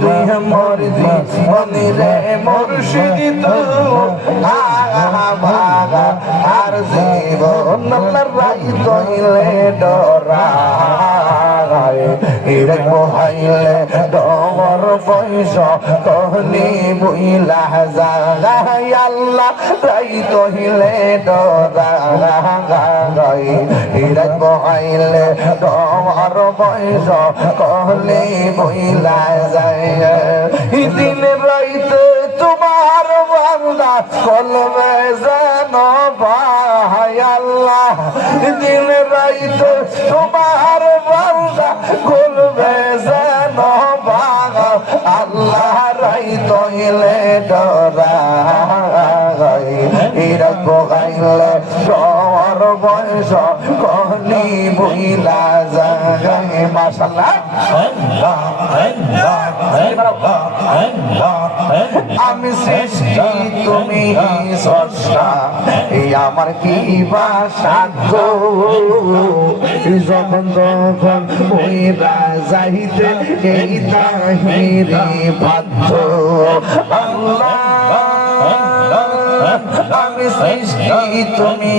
তুই মরজি মনিরে মুর্শিদ ভাগা আর জীবন রাই তৈলে ডরা ইরেক বহাইলে ডর বয়স কহলি বুইলা যায় আল্লাহ রাই তৈলে ডরা গাই ইরেক বহাইলে ডর বয়স কহলি বুইলা যায় দিন রাইতে তোমার বান্দা কলবে যেন ভাই আল্লাহ দিন রাইতে তোমার বান্দা কলবে যেন ভাগ আল্লাহ রাই তইলে ডরা ইরা গাইলে তোর বয়স কহলি বুইলা যায় মাশাআল্লাহ আমি সৃষ্টি তুমি স্রষ্টা এই আমার কি বা সাধ্য যখন তখন ওইরা যাইতে এই তাহিরে বাধ্য আল্লাহ আমি সৃষ্টি তুমি